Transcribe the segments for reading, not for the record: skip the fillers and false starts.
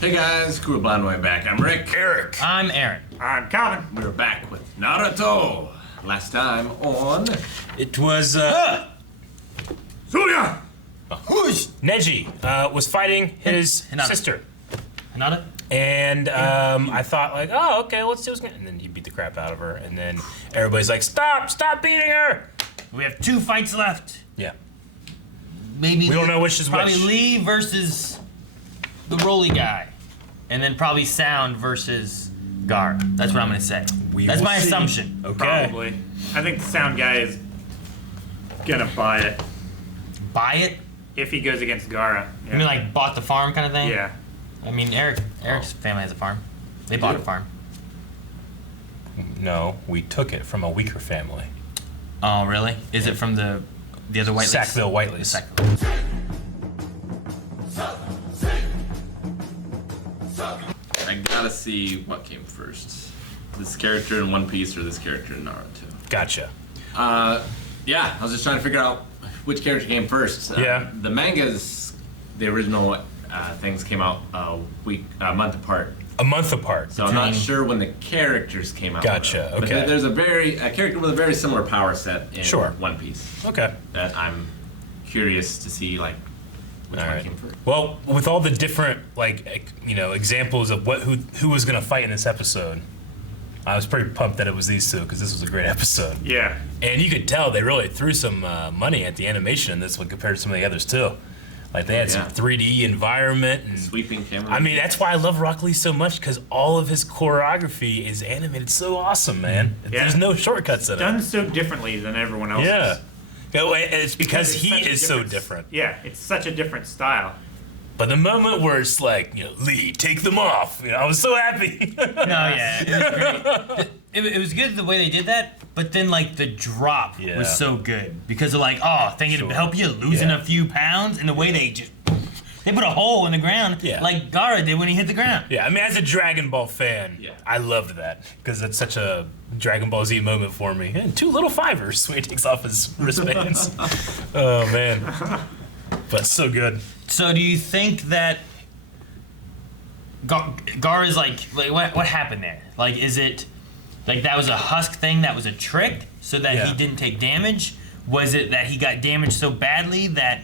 Hey guys, Crew Blind Way back. I'm Rick. Eric. I'm Aaron. I'm Calvin. We're back with Naruto. Last time on... It was, Zuya! Whoosh! Neji was fighting his Hinata. sister. Hinata? And I thought, like, oh, okay, let's see what's going on. And then he beat the crap out of her. And then everybody's like, stop beating her! We have 2 fights left. Yeah. Maybe We don't know which is probably which. Lee versus the Rolly guy. And then probably Sound versus Gaara. That's what I'm gonna say. That's will my see. assumption. Okay. Probably. I think the sound guy is gonna buy it Buy it? if he goes against Gaara. You mean like bought the farm kind of thing? Yeah. I mean, Eric's family has a farm. They bought a farm. No, we took it from a weaker family. Oh, really? Is it from the other Whiteleys? Sackville Whiteleys. Sackville. I gotta see what came first. This character in One Piece or this character in Naruto. Gotcha. Yeah, I was just trying to figure out which character came first. Yeah. The mangas, the original things came out a month apart. A month apart. So I'm not sure when the characters came out. Gotcha, But okay. there's a character with a very similar power set in Sure. One Piece Okay. that I'm curious to see, like, which All one right. came first. Well, with all the different, like, examples of who was gonna fight in this episode, I was pretty pumped that it was these two because this was a great episode. Yeah. And you could tell they really threw some money at the animation in this one compared to some of the others too. Like they had some 3D environment and Sweeping camera. I mean that's why I love Rock Lee so much because all of his choreography is animated so awesome, man. Yeah. There's no shortcuts in it. Done so differently than everyone else's. Yeah. And it's because it's he such a is so different. Yeah, it's such a different style. But the moment where it's like, Lee, take them off, I was so happy. No, yeah, it was great. It was good the way they did that, but then like the drop Yeah. was so good because they're like, oh, thinking Sure. to help you losing Yeah. a few pounds, and the way they put a hole in the ground, Yeah. like Gaara did when he hit the ground. Yeah, I mean, as a Dragon Ball fan, Yeah. I loved that because it's such a Dragon Ball Z moment for me. And 2 little fivers when he takes off his wristbands. Oh man, but so good. So do you think that Gaara's like what happened there? Like, is it like that was a husk thing that was a trick so that Yeah. he didn't take damage? Was it that he got damaged so badly that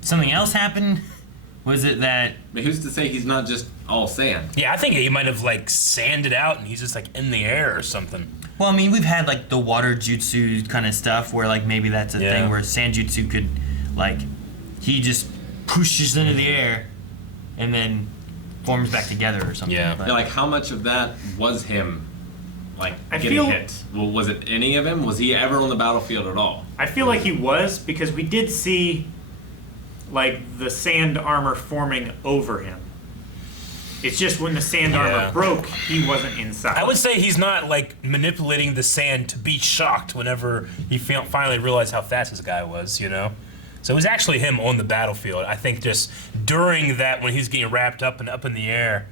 something else happened? Was it that But who's to say he's not just all sand? Yeah, I think he might have like sanded out and he's just like in the air or something. well, I mean, we've had like the water jutsu kind of stuff where like maybe that's a Yeah. thing where sanjutsu could like he just pushes into the air and then forms back together or something. Yeah. But- Yeah, like how much of that was him, like I getting feel- hit? Well, was it any of him? Was he ever on the battlefield at all? I feel like he was because we did see like the sand armor forming over him. It's just when the sand Yeah. armor broke, he wasn't inside. I would say he's not like manipulating the sand to be shocked whenever he finally realized how fast this guy was, So it was actually him on the battlefield. I think just during that when he's getting wrapped up and up in the air,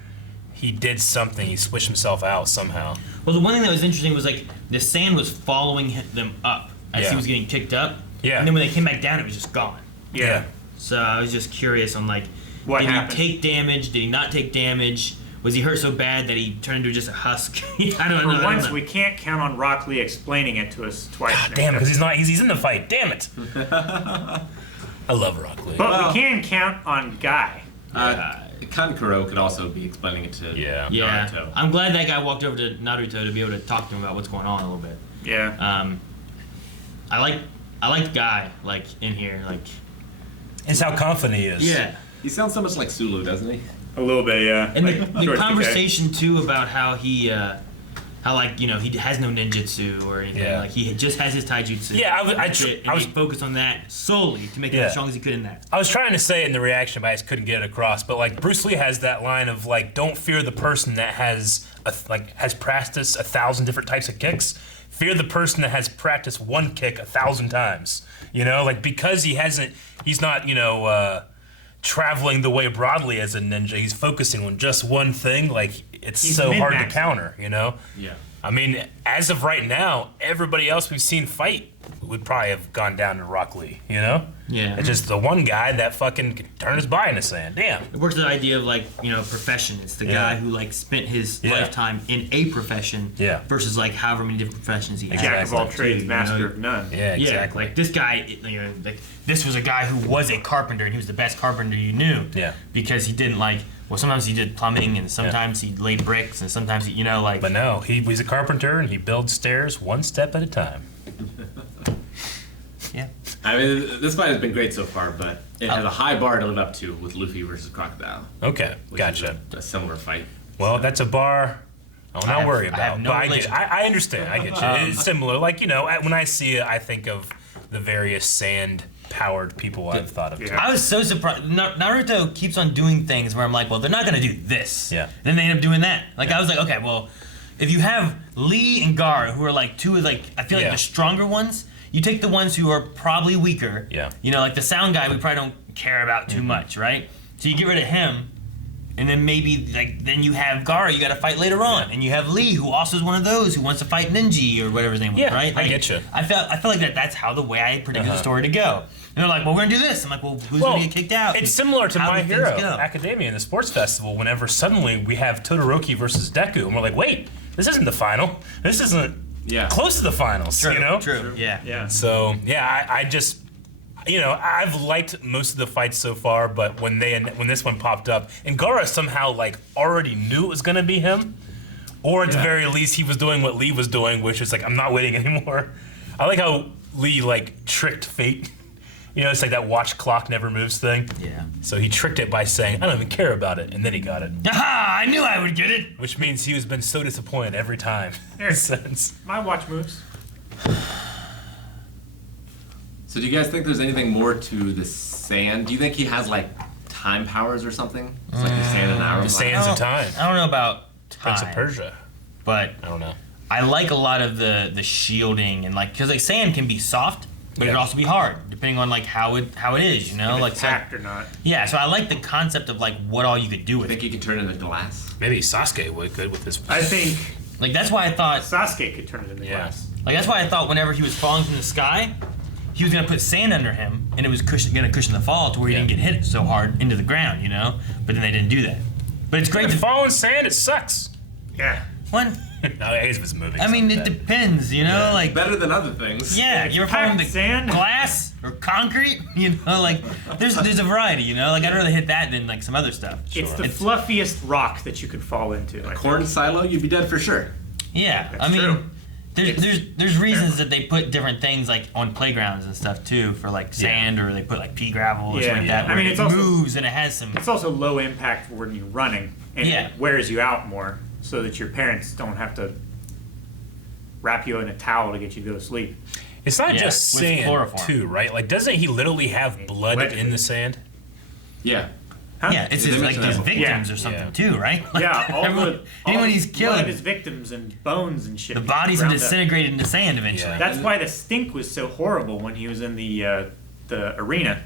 he did something. He switched himself out somehow. Well, the one thing that was interesting was like the sand was following them up as Yeah. he was getting kicked up. Yeah. And then when they came back down, it was just gone. yeah. So I was just curious on like, What did happened? he take damage? Did he not take damage? Was he hurt so bad that he turned into just a husk? I don't know. For once, we can't count on Rock Lee explaining it to us twice. God damn, because he's in the fight. Damn it. I love Rock Lee. But Well- we can count on Guy. Kankuro could also be explaining it to Yeah. Yeah. Naruto. I'm glad that guy walked over to Naruto to be able to talk to him about what's going on a little bit. Yeah. I like Guy like in here like. It's how confident he is. Yeah. He sounds so much like Sulu, doesn't he? A little bit, yeah. And Like, the towards conversation too about how he, he has no ninjutsu or anything. Yeah. Like he just has his taijutsu. Yeah, That's it, and I was he focused on that solely to make him Yeah. as strong as he could in that. I was trying to say in the reaction, but I just couldn't get it across. But like Bruce Lee has that line of like, "Don't fear the person that has practiced 1,000 different types of kicks. Fear the person that has practiced one kick 1,000 times." Like because he's not traveling the way broadly as a ninja. He's focusing on just one thing. Like it's He's so hard to min-maxing. counter. Yeah. I mean, as of right now, everybody else we've seen fight would probably have gone down to Rock Lee, you know? Yeah. It's just the one guy that fucking could turn his body into sand. Damn. It works with the idea of like, profession. It's the guy who like spent his lifetime in a profession versus like however many different professions he has. Jack of all trades, you master know? of none. Yeah, exactly. Like this guy, like this was a guy who was a carpenter and he was the best carpenter you knew. Yeah. Because he didn't like, well, sometimes he did plumbing and sometimes he laid bricks and sometimes he, like. But no, he was a carpenter and he builds stairs one step at a time. Yeah. I mean, this fight has been great so far, but it has a high bar to live up to with Luffy versus Crocodile. Okay, Which gotcha. is a similar fight. Well, that's a bar I'll not worry I about. have no but relation. I understand. I get you. It's similar. Like, when I see it, I think of the various sand-powered people I've thought of. Too. I was so surprised. Naruto keeps on doing things where I'm like, well, they're not gonna do this. Yeah. And then they end up doing that. Like I was like, okay, well, if you have Lee and Gaara, who are like two of like I feel like the stronger ones, you take the ones who are probably weaker. Yeah. Like the sound guy, we probably don't care about too much, right? So you get rid of him, and then maybe like then you have Gaara you got to fight later on, and you have Lee who also is one of those who wants to fight Ninji or whatever his name was, Yeah, right? I Like, get you. I feel like that's how the way I predicted the story to go. And they're like, well, we're gonna do this. I'm like, well, who's gonna get kicked out? It's similar to How My do things Hero go? Academia in the sports festival. Whenever suddenly we have Todoroki versus Deku, and we're like, wait, this isn't the final. This isn't close to the finals. True, You know? True. Yeah. Yeah. So I just, I've liked most of the fights so far, but when this one popped up, and Gaara somehow like already knew it was gonna be him, or at the very least he was doing what Lee was doing, which is like, I'm not waiting anymore. I like how Lee like tricked fate. It's like that watch clock never moves thing. Yeah. So he tricked it by saying, I don't even care about it, and then he got it. Aha! I knew I would get it. Which means he has been so disappointed every time since. My watch moves. So do you guys think there's anything more to the sand? Do you think he has like time powers or something? It's like the sand and hourglass. The sands of time. I don't know about Prince of time, Persia. but I don't know. I like a lot of the shielding and like because like sand can be soft, but it can also be hard depending on like how it is, like Attacked or not. yeah. So I like the concept of like what all you could do I with think it. he can turn into glass. Maybe Sasuke would could with this. I think Like that's why I thought Sasuke could turn it into glass. like that's why I thought whenever he was falling from the sky, he was gonna put sand under him and it was gonna cushion the fall to where he didn't get hit so hard into the ground, But then they didn't do that. But it's great If to fall in sand, it sucks. Yeah. one. No, I guess if it's moving. I mean, it's it not bad. depends, Like Better than other things. yeah, you ever fall in the Sand? glass or concrete? Like there's a variety, Like I'd rather hit that than like some other stuff. It's the fluffiest rock that you could fall into. I think. Corn silo, you'd be dead for sure. Yeah, That's I mean, true. there's reasons that they put different things like on playgrounds and stuff too for like sand or they put like pea gravel or Yeah. something like that. I Where mean, it it's also- moves and it has some. It's also low impact when you're running, and it wears you out more, so that your parents don't have to wrap you in a towel to get you to go to sleep. It's not Yeah, just with sand, chloroform. too, right? Like, doesn't he literally have blood Allegedly. in the sand? Yeah. Huh? Yeah, it's They his, like mentioned his that before. victims Yeah. or something Yeah. too, right? Like, Yeah, anyone he's blood of killed, his victims and bones and shit. the bodies are ground up. disintegrated into sand eventually. Yeah. That's why the stink was so horrible when he was in the arena,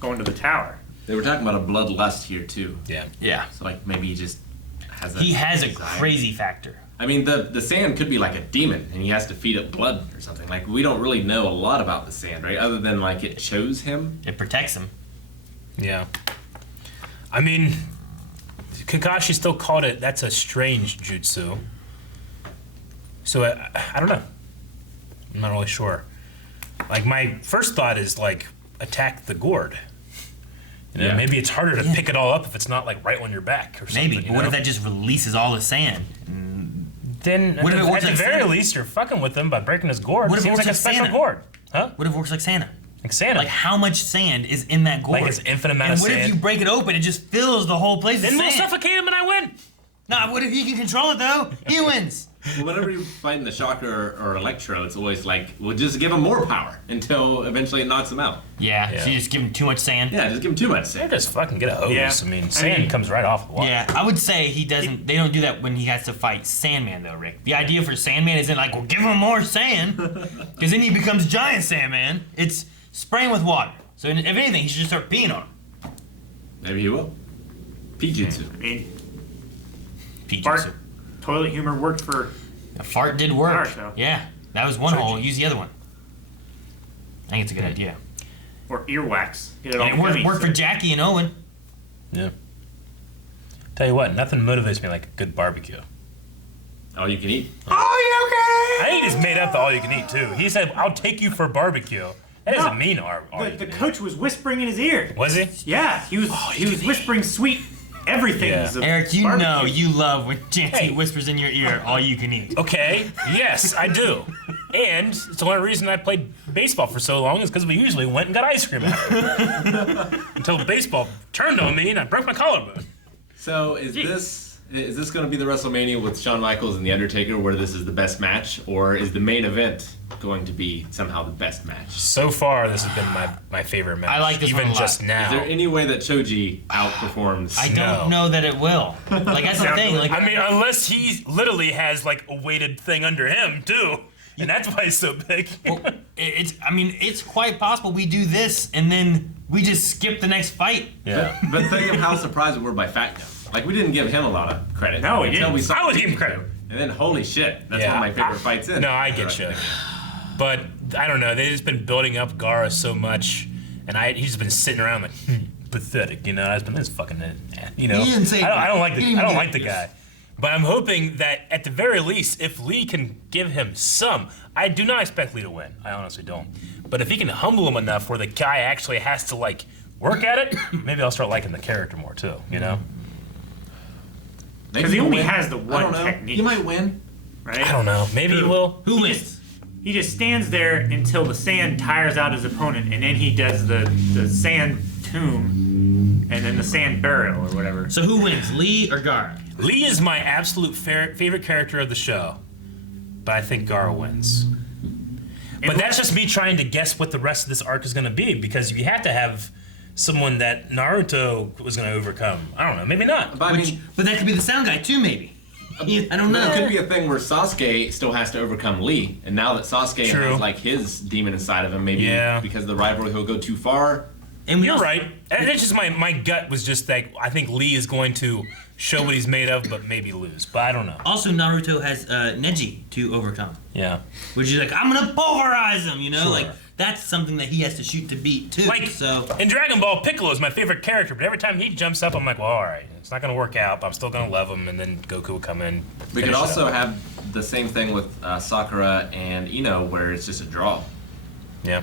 going to the tower. They were talking about a bloodlust here too. Yeah. Yeah, So like maybe he just has that he has a desire. crazy factor. I mean, the sand could be like a demon, and he has to feed it blood or something. Like we don't really know a lot about the sand, right? Other than like it chose him. It protects him. Yeah. I mean, Kakashi still called it, that's a strange jutsu. So, I don't know. I'm not really sure. Like, my first thought is, like, attack the gourd. Yeah. Maybe it's harder to pick it all up if it's not, like, right on your back or something. Maybe, but what if that just releases all the sand? Then, What if it at works the like very Santa? least, you're fucking with him by breaking his gourd. What if it Seems works like a like special Santa? gourd. Huh? What if it works like Santa? Like Santa. Like how much sand is in that gourd? Like it's infinite amount and of what sand. if you break it open? It just fills the whole place with Then we'll sand. suffocate him and I win. Nah, what if he can control it though? He wins. Well, whenever you fight in the Shocker or Electro, it's always like, we'll just give him more power until eventually it knocks him out. Yeah, so you just give him too much sand. Yeah, just give him too much They sand. just fucking get a hose. Yeah. I mean, sand comes right off the wall. Yeah, I would say he doesn't. They don't do that when he has to fight Sandman, though, Rick. The idea for Sandman isn't like, well, give him more sand, because then he becomes Giant Sandman. It's spraying with water. So if anything, he should just start peeing on him. Maybe he will. Pijutsu. I mean, Pee fart, jutsu. toilet humor worked for. A fart did work. Naruto. Yeah, that was one hole. Use the other one. I think it's a good idea. Or earwax. Get it all And it worked for gummy, Jackie and Owen. Yeah. Tell you what, nothing motivates me like a good barbecue. All you can eat. Oh, I think he's made up the all you can eat too. He said, "I'll take you for barbecue." That doesn't No. mean all you The can coach was whispering in his ear. eat. Was he? Yeah, he was whispering sweet everything's. Yeah. of Eric, you barbecue. know you love when Jancy Hey. whispers in your ear, all you can eat. Okay. Yes, I do. And it's the only reason I played baseball for so long is because we usually went and got ice cream after. Until baseball turned on me and I broke my collarbone. So is this going to be the WrestleMania with Shawn Michaels and The Undertaker where this is the best match, or is the main event going to be somehow the best match? So far, this has been my favorite match. I like this even one a lot. just now. Is there any way that Choji outperforms? I don't know that it will. Like, that's the thing. Like, I mean, unless he literally has like a weighted thing under him too, and that's why he's so big. it's quite possible we do this and then we just skip the next fight. Yeah. But think of how surprised we were by Fat Joe. Like, we didn't give him a lot of credit. No, we until didn't. We saw I would give him Pikachu. credit. And then, holy shit, that's Yeah. one of my favorite fights in. No, I get you. But I don't know. They've just been building up Gaara so much, and he's just been sitting around like pathetic. You know, I've been this fucking. You know, He didn't say I don't like he the didn't I don't get like the guy. But I'm hoping that at the very least, if Lee can give him some, I do not expect Lee to win. I honestly don't. But if he can humble him enough where the guy actually has to like work at it, maybe I'll start liking the character more too. You know. Maybe 'Cause he he'll only win. has the I one don't know. technique. He might win. Right? I don't know. Maybe he will. Who wins? He just stands there until the sand tires out his opponent, and then he does the sand tomb, and then the sand burial or whatever. So who wins, Lee or Gaara? Lee is my absolute favorite character of the show, but I think Gaara wins. But that's just me trying to guess what the rest of this arc is going to be, because you have to have someone that Naruto was going to overcome. I don't know, maybe not. But I mean, But that could be the sound guy too, maybe. I don't know. it could be a thing where Sasuke still has to overcome Lee, and now that Sasuke True. has like his demon inside of him, maybe Yeah. because of the rivalry he'll go too far. And we You're also- right. And it's just my gut was just like, I think Lee is going to show what he's made of, but maybe lose. But I don't know. Also, Naruto has Neji to overcome, Yeah. which is like, I'm gonna pulverize him. You know, Sure. like that's something that he has to shoot to beat too. Like, so in Dragon Ball, Piccolo is my favorite character, but every time he jumps up, I'm like, well, all right, it's not going to work out, but I'm still going to love him, and then Goku will come in. We finish could it also up. have the same thing with Sakura and Ino, where it's just a draw. Yeah.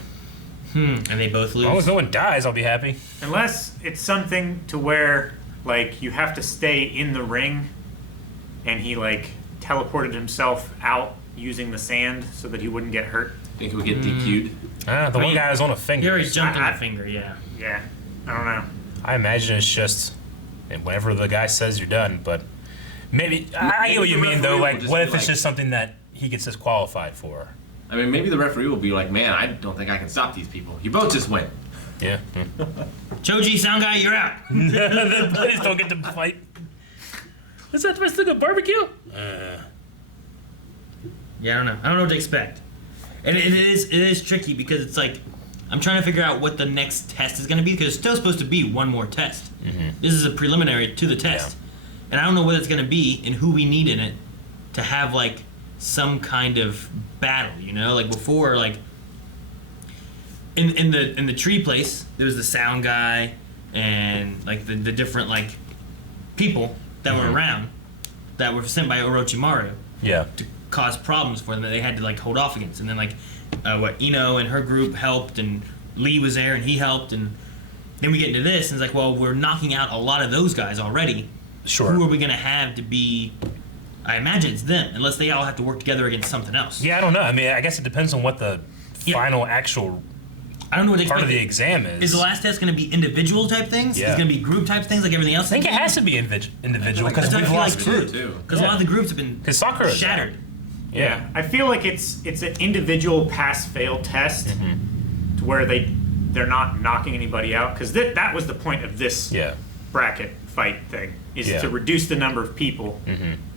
and they both As long as lose. no one dies, I'll be happy. Unless it's something to where, like, you have to stay in the ring, and he, like, teleported himself out using the sand so that he wouldn't get hurt. Think he would get DQ'd. The one mean, guy was on a He finger. already jumped on I- the finger, yeah. Yeah, I don't know. I imagine it's just whenever the guy says you're done, but maybe I get what you the mean though. referee will Like, just what be if it's like- just something that he gets disqualified for? I mean, maybe the referee will be like, man, I don't think I can stop these people. You both just win. Yeah. Choji, sound guy, you're out. The buddies don't get to fight. Is that supposed to go barbecue? Yeah, I don't know. I don't know what to expect. And it is tricky because it's like I'm trying to figure out what the next test is going to be because it's still supposed to be one more test. This is a preliminary to the test, and I don't know what it's going to be and who we need in it to have like some kind of battle. You know, like before, like in the tree place, there was the sound guy and like the different like people that were around that were sent by Orochimaru Yeah. to cause problems for them that they had to like hold off against. And then like Ino and her group helped, and Lee was there and he helped, and then we get into this and it's like, well, we're knocking out a lot of those guys already. Sure. Who are we gonna have to be? I imagine it's them, unless they all have to work together against something else. Yeah, I don't know. I mean, I guess it depends on what the Yeah. final actual I don't know what to part expect. of the exam is. Is the last test going to be individual type things? Yeah. Is it going to be group type things like everything else? I think it has to be individual Like because That's what I we've feel lost like group. too. Because a lot of the groups have been 'Cause Sakura is shattered. Yeah. I feel like it's an individual pass-fail test to where they're not knocking anybody out, because that was the point of this Yeah. bracket fight thing, is Yeah. to reduce the number of people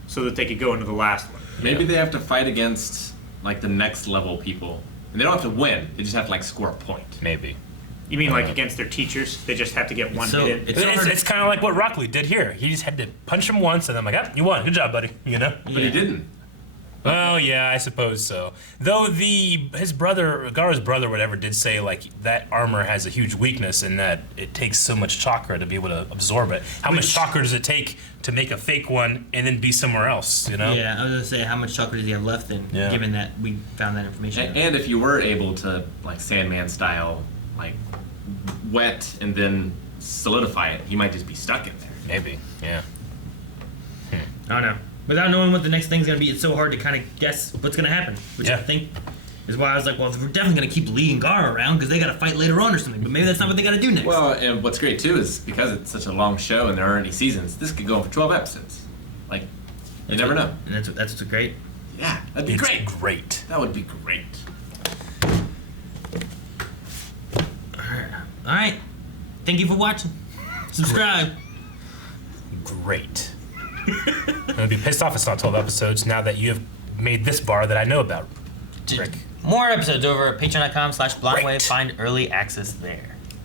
so that they could go into the last one. Maybe they have to fight against like the next level people, and they don't have to win. They just have to like score a point. Maybe. You mean like against their teachers? They just have to get one So hit in? it's so hard. It's kind of like what Rock Lee did here. He just had to punch him once, and I'm like, ah, you won. Good job, buddy. You know? But he didn't. Well, yeah, I suppose so. Though his brother, Gaara's brother, whatever, did say like that armor has a huge weakness in that it takes so much chakra to be able to absorb it. How much chakra does it take to make a fake one and then be somewhere else? You know? Yeah, I was gonna say how much chakra does he have left then? Yeah. Given that we found that information. out. And if you were able to, like Sandman style, like wet and then solidify it, he might just be stuck in there. Maybe. Yeah. I don't know. Without knowing what the next thing's gonna be, it's so hard to kind of guess what's gonna happen. Which I Yeah. think is why I was like, well, we're definitely gonna keep Lee and Gaara around because they gotta fight later on or something. But maybe that's not what they gotta do next. Well, and what's great too is because it's such a long show and there aren't any seasons, this could go on for 12 episodes. Like, you never know. And that's what's great. Yeah, that'd be It's great. great. That would be great. All right. Thank you for watching. Subscribe. Great. I'm gonna be pissed off it's not 12 episodes now that you have made this bar that I know about. Rick. More episodes over at patreon.com/blindwave. Great. Find early access there.